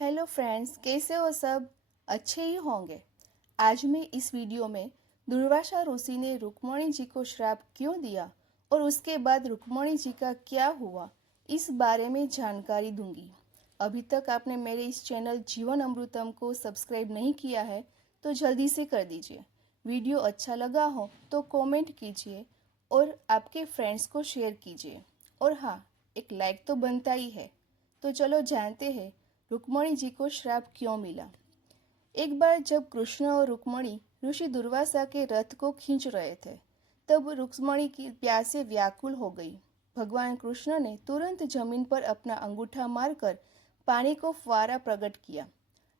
Hello friends, कैसे हो सब? अच्छे ही होंगे। आज मैं इस वीडियो में दुर्वासा ऋषि ने रुक्मणी जी को श्राप क्यों दिया और उसके बाद रुक्मणी जी का क्या हुआ, इस बारे में जानकारी दूंगी। अभी तक आपने मेरे इस चैनल जीवन अमृतम को सब्सक्राइब नहीं किया है तो जल्दी से कर दीजिए। वीडियो अच्छा लगा हो तो कमेंट कीजिए और आपके फ्रेंड्स को शेयर कीजिए। और हाँ, एक लाइक तो बनता ही है। तो चलो जानते हैं रुक्मणी जी को श्राप क्यों मिला। एक बार जब कृष्ण और रुक्मणी ऋषि दुर्वासा के रथ को खींच रहे थे, तब रुक्मणी की प्यास से व्याकुल हो गई। भगवान कृष्ण ने तुरंत जमीन पर अपना अंगूठा मारकर पानी को फुवारा प्रकट किया,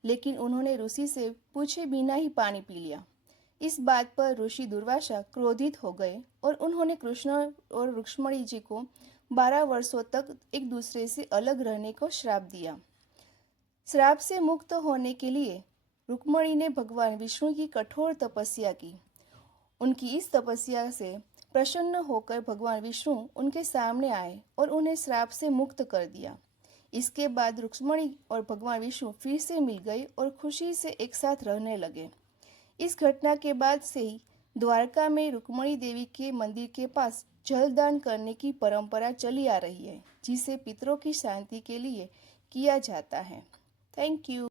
लेकिन उन्होंने ऋषि से पूछे बिना ही पानी पी लिया। इस बात पर ऋषि दुर्वासा क्रोधित हो गए और उन्होंने कृष्ण और रुक्मणी जी को 12 वर्षों तक एक दूसरे से अलग रहने को श्राप दिया। श्राप से मुक्त होने के लिए रुक्मणी ने भगवान विष्णु की कठोर तपस्या की। उनकी इस तपस्या से प्रसन्न होकर भगवान विष्णु उनके सामने आए और उन्हें श्राप से मुक्त कर दिया। इसके बाद रुक्मणी और भगवान विष्णु फिर से मिल गए और खुशी से एक साथ रहने लगे। इस घटना के बाद से ही द्वारका में रुक्मणी देवी के मंदिर के पास जलदान करने की परंपरा चली आ रही है, जिसे पितरों की शांति के लिए किया जाता है। Thank you.